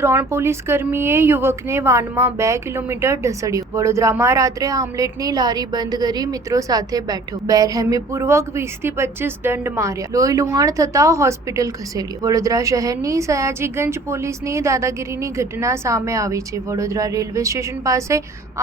3 પોલીસકર્મીએ યુવકને વાનમાં 2 કિલોમીટર ઢસડ્યો. વડોદરામાં રાત્રે આમલેટની લારી બંધ કરી મિત્રો સાથે બેઠો. બેરહેમીપૂર્વક 20 થી 25 દંડ માર્યા. લોહી લુહાણ થતા હોસ્પિટલ ખસેડ્યો. વડોદરા શહેરની સયાજીગંજ પોલીસની દાદાગીરીની ઘટના સામે આવી છે. વડોદરા રેલવે સ્ટેશન પાસે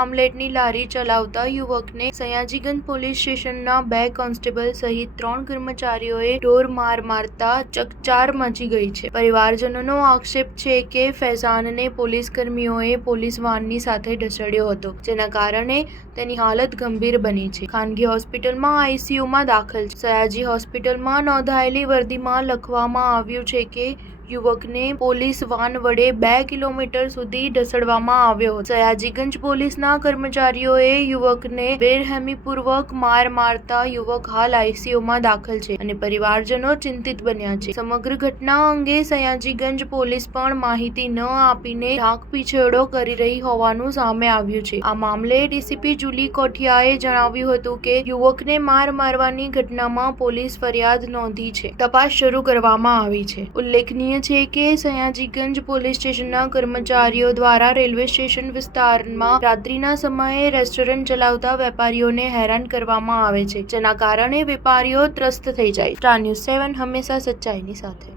આમલેટની લારી ચલાવતા યુવકને સયાજીગંજ પોલીસ સ્ટેશનના 2 કોન્સ્ટેબલ સહિત 3 કર્મચારીઓએ ઢોર માર મારતા ચકચાર મચી ગઈ છે. પરિવારજનોનો આક્ષેપ છે કે ફૈઝાનને પોલીસકર્મીઓએ પોલીસ વાનની સાથે ઢસડ્યો હતો, જેના કારણે તેની હાલત ગંભીર બની છે. ખાનગી હોસ્પિટલમાં આઈસીયુમાં દાખલ છે. સયાજી હોસ્પિટલમાં નોંધાયેલી વર્દીમાં લખવામાં આવ્યું છે કે યુવકને પોલીસ વાન વડે 2 કિલોમીટર સુધી ઢસડવામાં આવ્યો હતો. સયાજીગંજ પોલીસના કર્મચારીઓએ યુવકને બેરહેમીપૂર્વક માર મારતા યુવક હાલ આઈસીયુમાં દાખલ છે અને પરિવારજનો ચિંતિત બન્યા છે. સમગ્ર ઘટના અંગે સયાજીગંજ પોલીસ પણ માહિતી ન આપીને ઢાક પીછેડો કરી રહી હોવાનું સામે આવ્યું છે. આ મામલે ડીસીપી જુલી કોઠિયાએ જણાવ્યું હતું કે યુવકને માર મારવાની ઘટનામાં પોલીસ ફરિયાદ નોંધી છે. તપાસ શરૂ કરવામાં આવી છે. ઉલ્લેખનીય છે કે સયાજીગંજ પોલીસ સ્ટેશનના કર્મચારીઓ દ્વારા રેલવે સ્ટેશન વિસ્તારમાં રાત્રિના સમયે રેસ્ટોરન્ટ ચલાવતા વેપારીઓને હેરાન કરવામાં આવે છે, જેના કારણે વેપારીઓ ત્રસ્ત થઈ જાય. સ્ટાર ન્યૂઝ 7 હંમેશા સચ્ચાઈની સાથે.